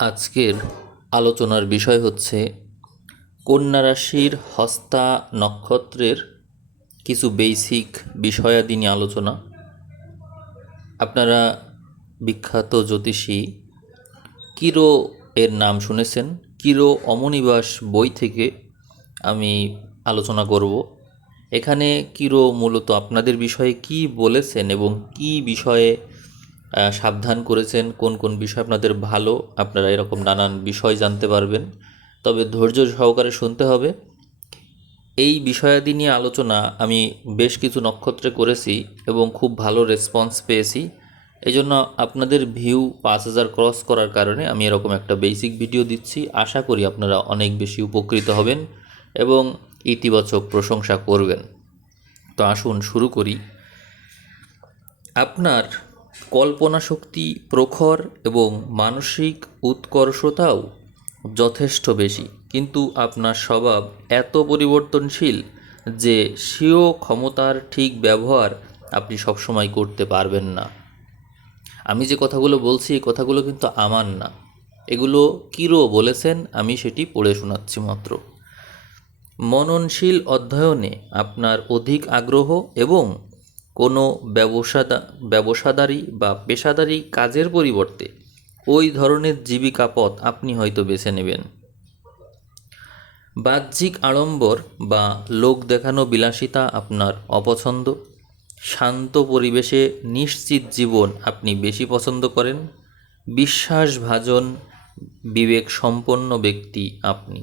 আজকের আলোচনার বিষয় হচ্ছে কন্যা রাশির হস্তা নক্ষত্রের কিছু বেসিক বিষয়াদি নিয়ে আলোচনা। আপনারা বিখ্যাত জ্যোতিষী কিরো এর নাম শুনেছেন। কিরো অমনিবাস বই থেকে আমি আলোচনা করব। এখানে কিরো মূলত আপনাদের বিষয়ে কি বলেছেন এবং কি বিষয়ে সাবধান করেছেন, কোন কোন বিষয় আপনাদের ভালো, আপনারা এরকম নানান বিষয় জানতে পারবেন। তবে ধৈর্য সহকারে শুনতে হবে। এই বিষয়াদি নিয়ে আলোচনা আমি বেশ কিছু নক্ষত্রে করেছি এবং খুব ভালো রেসপন্স পেয়েছি। এই জন্য আপনাদের ভিউ 5,000 ক্রস করার কারণে আমি এরকম একটা বেসিক ভিডিও দিচ্ছি। আশা করি আপনারা অনেক বেশি উপকৃত হবেন এবং ইতিবাচক প্রশংসা করবেন। তো আসুন শুরু করি। আপনার কল্পনা শক্তি প্রখর এবং মানসিক উৎকর্ষতাও যথেষ্ট বেশি, কিন্তু আপনার স্বভাব এত পরিবর্তনশীল যে স্বীয় ক্ষমতার ঠিক ব্যবহার আপনি সবসময় করতে পারবেন না। আমি যে কথাগুলো বলছি এই কথাগুলো কিন্তু আমার না, এগুলো কিরো বলেছেন, আমি সেটি পড়ে শোনাচ্ছি মাত্র। মননশীল অধ্যয়নে আপনার অধিক আগ্রহ এবং কোনো ব্যবসাদারি বা পেশাদারি কাজের পরিবর্তে ওই ধরনের জীবিকা পথ আপনি হয়তো বেছে নেবেন। বাহ্যিক আড়ম্বর বা লোক দেখানো বিলাসিতা আপনার অপছন্দ। শান্ত পরিবেশে নিশ্চিত জীবন আপনি বেশি পছন্দ করেন। বিশ্বাসভাজন বিবেক সম্পন্ন ব্যক্তি আপনি,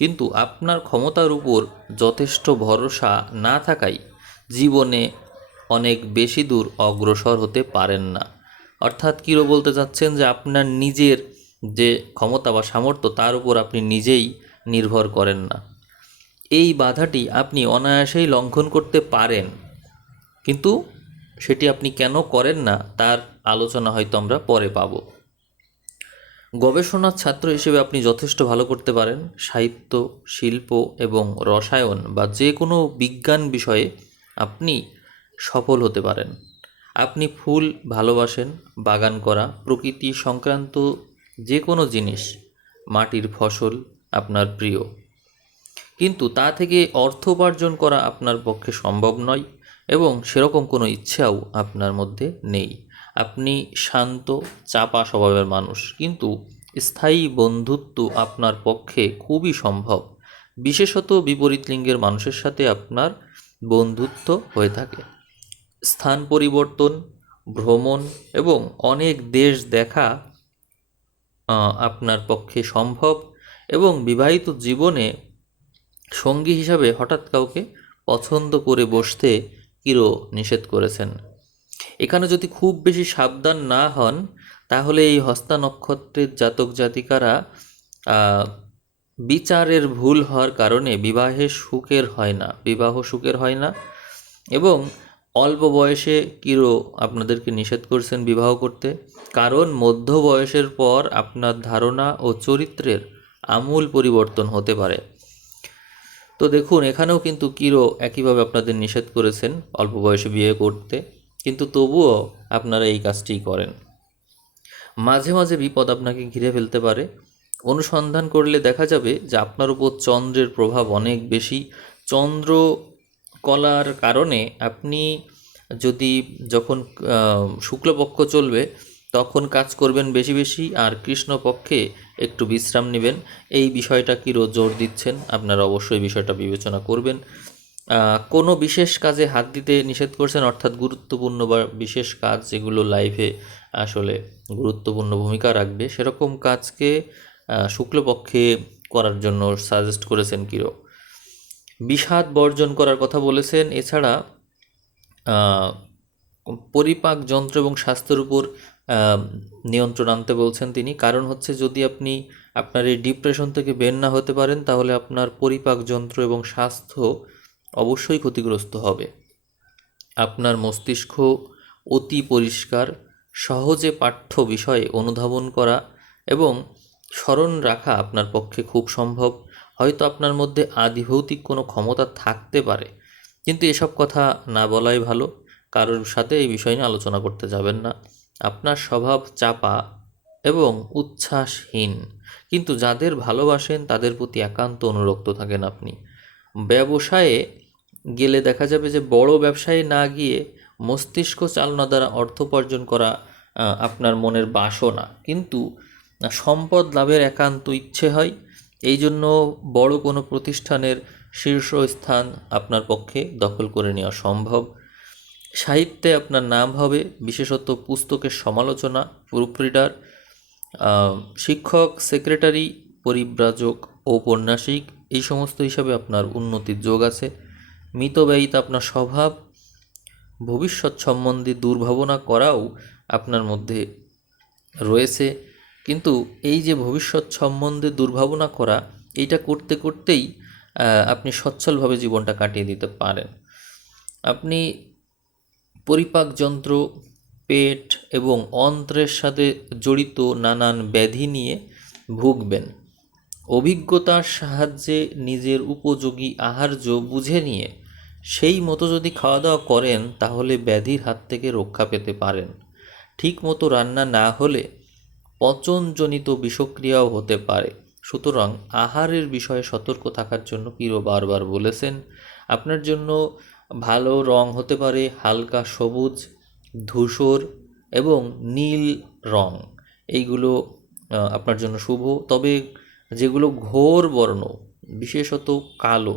কিন্তু আপনার ক্ষমতার উপর যথেষ্ট ভরসা না থাকায় জীবনে অনেক বেশি দূর অগ্রসর হতে পারেন না। অর্থাৎ কিরো বলতে চাচ্ছেন যে আপনার নিজের যে ক্ষমতা বা সামর্থ্য তার উপর আপনি নিজেই নির্ভর করেন না। এই বাধাটি আপনি অনায়াসেই লঙ্ঘন করতে পারেন, কিন্তু সেটি আপনি কেন করেন না তার আলোচনা হয়তো আমরা পরে পাব। গবেষণার ছাত্র হিসেবে আপনি যথেষ্ট ভালো করতে পারেন। সাহিত্য, শিল্প এবং রসায়ন বা যে কোনো বিজ্ঞান বিষয়ে আপনি সফল হতে পারেন। আপনি ফুল ভালোবাসেন, বাগান করা, প্রকৃতি সংক্রান্ত যে কোনো জিনিস, মাটির ফসল আপনার প্রিয়, কিন্তু তা থেকে অর্থ উপার্জন করা আপনার পক্ষে সম্ভব নয় এবং সেরকম কোনো ইচ্ছাও আপনার মধ্যে নেই। আপনি শান্ত, চাপা স্বভাবের মানুষ, কিন্তু স্থায়ী বন্ধুত্ব আপনার পক্ষে খুবই সম্ভব। বিশেষত বিপরীত লিঙ্গের মানুষের সাথে আপনার বন্ধুত্ব হয়ে থাকে। স্থান পরিবর্তন, ভ্রমণ এবং অনেক দেশ দেখা আপনার পক্ষে সম্ভব এবং বিবাহিত জীবনে সঙ্গী হিসাবে হঠাৎ কাউকে পছন্দ করে বসতে কিরো নিষেধ করেছেন। এখানে যদি খুব বেশি সাবধান না হন তাহলে এই হস্তা নক্ষত্রের জাতক জাতিকারা বিচারের ভুল হওয়ার কারণে বিবাহ সুখের হয় না এবং অল্প বয়সে কিরো আপনাদেরকে নিষেধ করছেন বিবাহ করতে, কারণ মধ্য বয়সের পর আপনার ধারণা ও চরিত্রের আমূল পরিবর্তন হতে পারে। তো দেখুন, এখানেও কিন্তু কিরো একইভাবে আপনাদের নিষেধ করেছেন অল্প বয়সে বিয়ে করতে, কিন্তু তবুও আপনারা এই কাজটিই করেন। মাঝে মাঝে বিপদ আপনাকে ঘিরে ফেলতে পারে। অনুসন্ধান করলে দেখা যাবে যে আপনার উপর চন্দ্রের প্রভাব অনেক বেশি। চন্দ্র কলার কারণে আপনি যদি যখন শুক্লপক্ষ চলবে তখন কাজ করবেন বেশি বেশি, আর কৃষ্ণপক্ষে একটু বিশ্রাম নেবেন। এই বিষয়টা কিরো জোর দিচ্ছেন, আপনারা অবশ্যই বিষয়টা বিবেচনা করবেন। কোনো বিশেষ কাজে হাত দিতে নিষেধ করছেন, অর্থাৎ গুরুত্বপূর্ণ বা বিশেষ কাজ যেগুলো লাইফে আসলে গুরুত্বপূর্ণ ভূমিকা রাখবে সেরকম কাজকে শুক্লপক্ষে করার জন্য সাজেস্ট করেছেন কিরো। বিষাদ বর্জন করার কথা বলেছেন। এছাড়া পরিপাক যন্ত্র এবং স্বাস্থ্যের উপর নিয়ন্ত্রণ আনতে বলছেন তিনি। কারণ হচ্ছে, যদি আপনি আপনার এই ডিপ্রেশন থেকে বের না হতে পারেন তাহলে আপনার পরিপাক যন্ত্র এবং স্বাস্থ্য অবশ্যই ক্ষতিগ্রস্ত হবে। আপনার মস্তিষ্ক অতি পরিষ্কার, সহজে পাঠ্য বিষয়ে অনুধাবন করা এবং স্মরণ রাখা আপনার পক্ষে খুব সম্ভব। হয়তো আপনার মধ্যে আদিভৌতিক কোনো ক্ষমতা থাকতে পারে, কিন্তু এসব কথা না বলাই ভালো। কারোর সাথে এই বিষয় নিয়ে আলোচনা করতে যাবেন না। আপনার স্বভাব চাপা এবং উচ্ছ্বাসহীন। কিন্তু যাদের ভালোবাসেন তাদের প্রতি একান্ত অনুরক্ত থাকেন আপনি। ব্যবসায়ে গেলে দেখা যাবে যে বড় ব্যবসায়ে না গিয়ে মস্তিষ্ক চালনা দ্বারা অর্থ উপার্জন করা আপনার মনের বাসনা, কিন্তু সম্পদ লাভের একান্ত ইচ্ছে হয়। এই জন্য বড় কোনো প্রতিষ্ঠানের শীর্ষস্থান আপনার পক্ষে দখল করে নেওয়া সম্ভব। সাহিত্যে আপনার নাম হবে, বিশেষত পুস্তকের সমালোচনা, প্রুফ রিডার, শিক্ষক, সেক্রেটারি, পরিব্রাজক, ঔপন্যাসিক, এই সমস্ত হিসাবে আপনার উন্নতির যোগ আছে। মিতব্যয়িতা আপনার স্বভাব। ভবিষ্যৎ সম্বন্ধে দুর্ভাবনা করাও আপনার মধ্যে রয়েছে, কিন্তু এই যে ভবিষ্যৎ সম্বন্ধে দুর্ভাবনা করা, এইটা করতে করতেই আপনি সচ্ছলভাবে জীবনটা কাটিয়ে দিতে পারেন। আপনি পরিপাক যন্ত্র, পেট এবং অন্ত্রের সাথে জড়িত নানান ব্যাধি নিয়ে ভুগবেন। অভিজ্ঞতার সাহায্যে নিজের উপযোগী আহার্য বুঝে নিয়ে সেই মতো যদি খাওয়া দাওয়া করেন তাহলে ব্যাধির হাত থেকে রক্ষা পেতে পারেন। ঠিক মতো রান্না না হলে পচনজনিত বিষক্রিয়াও হতে পারে। সুতরাং আহারের বিষয়ে সতর্ক থাকার জন্য পীরও বারবার বলেছেন। আপনার জন্য ভালো রং হতে পারে হালকা সবুজ, ধূসর এবং নীল রং। এইগুলো আপনার জন্য শুভ। তবে যেগুলো ঘোর বর্ণ, বিশেষত কালো,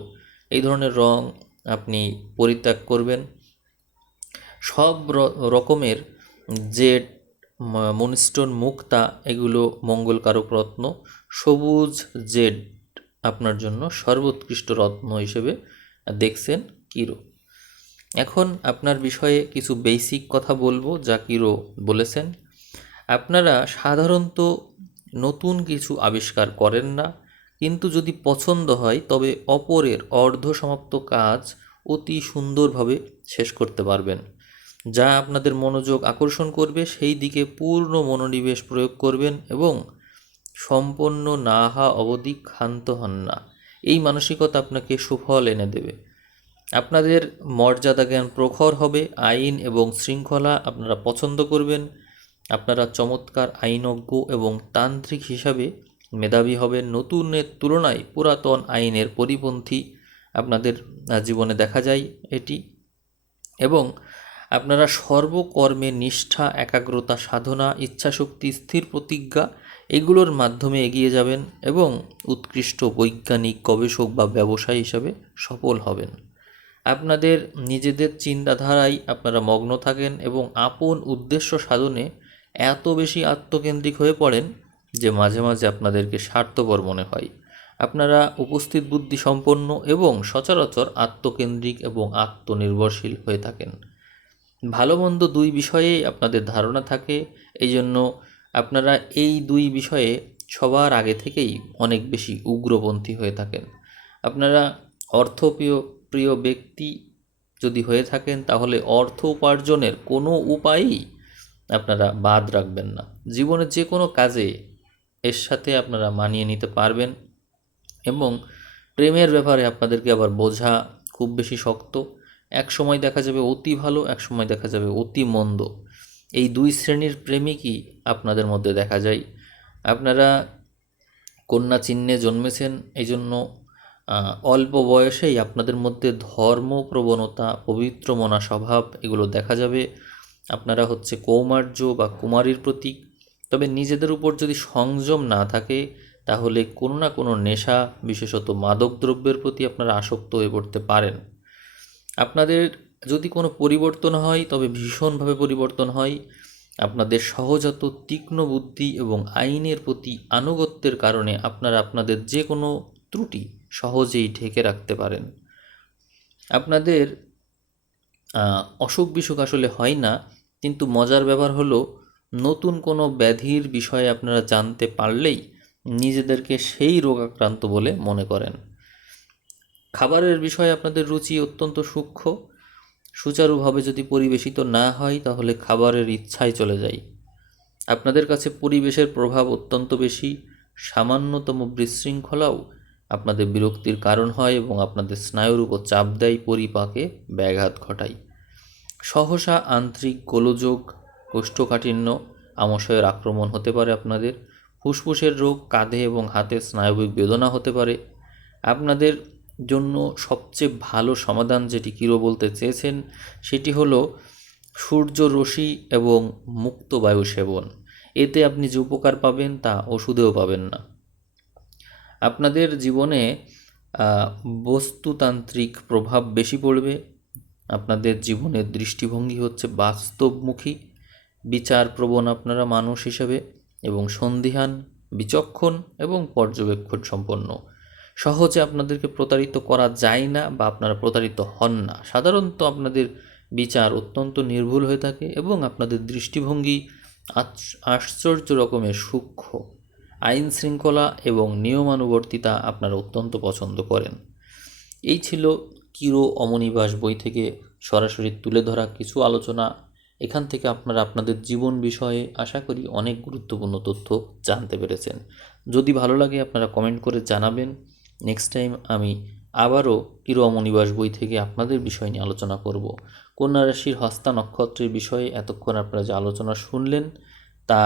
এই ধরনের রং আপনি পরিত্যাগ করবেন। সব রকমের জেড, মুনস্টোন, মুক্তা, এগুলো মঙ্গলকারক রত্ন। সবুজ জেড আপনার জন্য সর্বোৎকৃষ্ট রত্ন হিসেবে দেখছেন কিরো। এখন আপনার বিষয়ে কিছু বেসিক কথা বলবো যা কিরো বলেছেন। আপনারা সাধারণত নতুন কিছু আবিষ্কার করেন না, কিন্তু যদি পছন্দ হয় তবে অপরের অর্ধসমাপ্ত কাজ অতি সুন্দরভাবে শেষ করতে পারবেন। যা আপনাদের মনোযোগ আকর্ষণ করবে সেই দিকে পূর্ণ মনোনিবেশ প্রয়োগ করবেন এবং সম্পন্ন না হওয়া অবধি ক্ষান্ত হন না। এই মানসিকতা আপনাকে সুফল এনে দেবে। আপনাদের মর্যাদা জ্ঞান প্রখর হবে। আইন এবং শৃঙ্খলা আপনারা পছন্দ করবেন। আপনারা চমৎকার আইনজ্ঞ এবং তান্ত্রিক হিসাবে মেধাবী হবেন। নতুনের তুলনায় পুরাতন আইনের পরিপন্থী আপনাদের জীবনে দেখা যায় এটি। এবং আপনারা সর্বকর্মে নিষ্ঠা, একাগ্রতা, সাধনা, ইচ্ছাশক্তি, স্থির প্রতিজ্ঞা, এগুলোর মাধ্যমে এগিয়ে যাবেন এবং উৎকৃষ্ট বৈজ্ঞানিক, গবেষক বা ব্যবসায়ী হিসাবে সফল হবেন। আপনাদের নিজেদের চিন্তাধারায় আপনারা মগ্ন থাকেন এবং আপন উদ্দেশ্য সাধনে এত বেশি আত্মকেন্দ্রিক হয়ে পড়েন যে মাঝে মাঝে আপনাদেরকে স্বার্থপর মনে হয়। আপনারা উপস্থিত বুদ্ধি সম্পন্ন এবং সচরাচর আত্মকেন্দ্রিক এবং আত্মনির্ভরশীল হয়ে থাকেন। ভালো মন্দ দুই বিষয়েই আপনাদের ধারণা থাকে। এই জন্য আপনারা এই দুই বিষয়ে সবার আগে থেকেই অনেক বেশি উগ্রপন্থী হয়ে থাকেন। আপনারা অর্থপ্রিয় প্রিয় ব্যক্তি যদি হয়ে থাকেন তাহলে অর্থ উপার্জনের কোনো উপায়ই আপনারা বাদ রাখবেন না। জীবনের যে কোনো কাজে এর সাথে আপনারা মানিয়ে নিতে পারবেন। এবং প্রেমের ব্যাপারে আপনাদেরকে আবার বোঝা খুব বেশি শক্ত। এক সময় দেখা যাবে অতি ভালো, এক সময় দেখা যাবে অতি মন্দ। এই দুই শ্রেণীর প্রেমিকই আপনাদের মধ্যে দেখা যায়। আপনারা কন্যা চিহ্নে জন্মেছেন, এই জন্য অল্প বয়সেই আপনাদের মধ্যে ধর্মপ্রবণতা, পবিত্র মনা স্বভাব, এগুলো দেখা যাবে। আপনারা হচ্ছে কৌমার্য বা কুমারীর প্রতীক। তবে নিজেদের উপর যদি সংযম না থাকে তাহলে কোনো না কোনো নেশা, বিশেষত মাদক দ্রব্যের প্রতি আপনারা আসক্ত হয়ে পড়তে পারেন। আপনাদের যদি কোনো পরিবর্তন হয় তবে ভীষণভাবে পরিবর্তন হয়। আপনাদের সহজাত তীক্ষ্ণ বুদ্ধি এবং আইনের প্রতি আনুগত্যের কারণে আপনারা আপনাদের যে কোনো ত্রুটি সহজেই ঢেকে রাখতে পারেন। আপনাদের অসুখ বিসুখ আসলে হয় না, কিন্তু মজার ব্যাপার হলো নতুন কোনো ব্যাধির বিষয়ে আপনারা জানতে পারলেই নিজেদেরকে সেই রোগাক্রান্ত বলে মনে করেন। খাবারের বিষয়ে আপনাদের রুচি অত্যন্ত সূক্ষ্ম। সুচারুভাবে যদি পরিবেশিত না হয় তাহলে খাবারের ইচ্ছাই চলে যায়। আপনাদের কাছে পরিবেশের প্রভাব অত্যন্ত বেশি। সামান্যতম বিশৃঙ্খলাও আপনাদের বিরক্তির কারণ হয় এবং আপনাদের স্নায়ুর উপর চাপ দেয়, পরিপাকে ব্যাঘাত ঘটায়। সহসা আন্ত্রিক গোলযোগ, কোষ্ঠকাঠিন্য আমাশয়ের আক্রমণ হতে পারে আপনাদের, ফুসফুসের রোগ, কাঁধে এবং হাতে স্নায়বিক বেদনা হতে পারে। আপনাদের জন্য সবচেয়ে ভালো সমাধান যেটি কিরো বলতে চেয়েছেন সেটি হলো সূর্য রশ্মি এবং মুক্ত বায়ু সেবন। এতে আপনি যে উপকার পাবেন তা ওষুধেও পাবেন না। আপনাদের জীবনে বস্তুতান্ত্রিক প্রভাব বেশি পড়বে। আপনাদের জীবনের দৃষ্টিভঙ্গি হচ্ছে বাস্তবমুখী, বিচারপ্রবণ আপনারা মানুষ হিসেবে, এবং সন্দিহান, বিচক্ষণ এবং পর্যবেক্ষণ সম্পন্ন। সহজে আপনাদেরকে প্রতারিত করা যায় না বা আপনারা প্রতারিত হন না। সাধারণত আপনাদের বিচার অত্যন্ত নির্ভুল হয়ে থাকে এবং আপনাদের দৃষ্টিভঙ্গি আশ্চর্য রকমের সূক্ষ্ম। আইন শৃঙ্খলা এবং নিয়মানুবর্তিতা আপনারা অত্যন্ত পছন্দ করেন। এই ছিল কিরো অমনিবাস বই থেকে সরাসরি তুলে ধরা কিছু আলোচনা। এখান থেকে আপনারা আপনাদের জীবন বিষয়ে আশা করি অনেক গুরুত্বপূর্ণ তথ্য জানতে পেরেছেন। যদি ভালো লাগে আপনারা কমেন্ট করে জানাবেন। নেক্সট টাইম আমি আবারও কিরো অমনিবাস বই থেকে আপনাদের বিষয় নিয়ে আলোচনা করব। কন্যা রাশির হস্তা নক্ষত্রের বিষয়ে এতক্ষণ আপনারা যে আলোচনা শুনলেন তা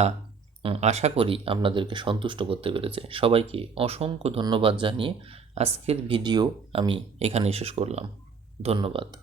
আশা করি আপনাদেরকে সন্তুষ্ট করতে পেরেছে। সবাইকে অসংখ্য ধন্যবাদ জানিয়ে আজকের ভিডিও আমি এখানেই শেষ করলাম। ধন্যবাদ।